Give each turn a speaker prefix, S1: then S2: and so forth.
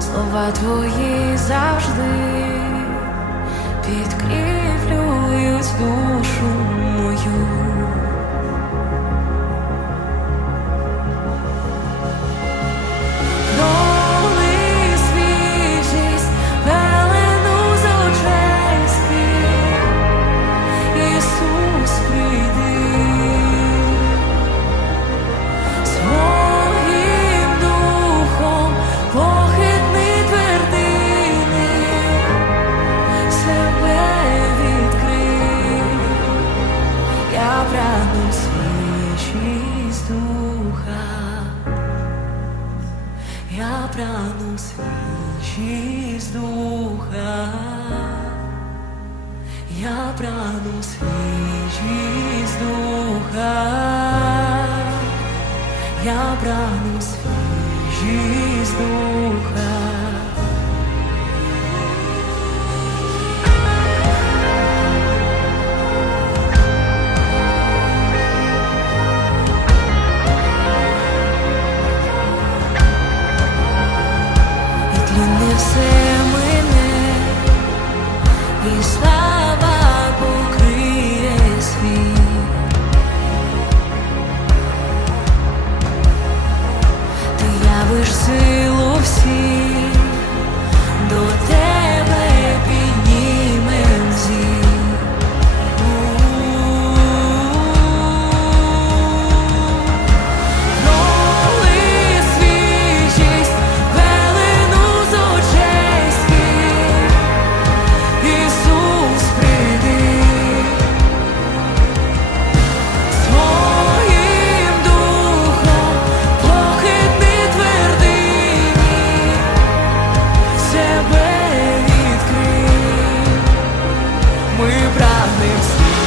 S1: Слова твої завжди підкріплюють душу мою. Я прагну свіжість духа, я прагну свіжість духа, я прагну свіжість духа. Ми прагнем світ.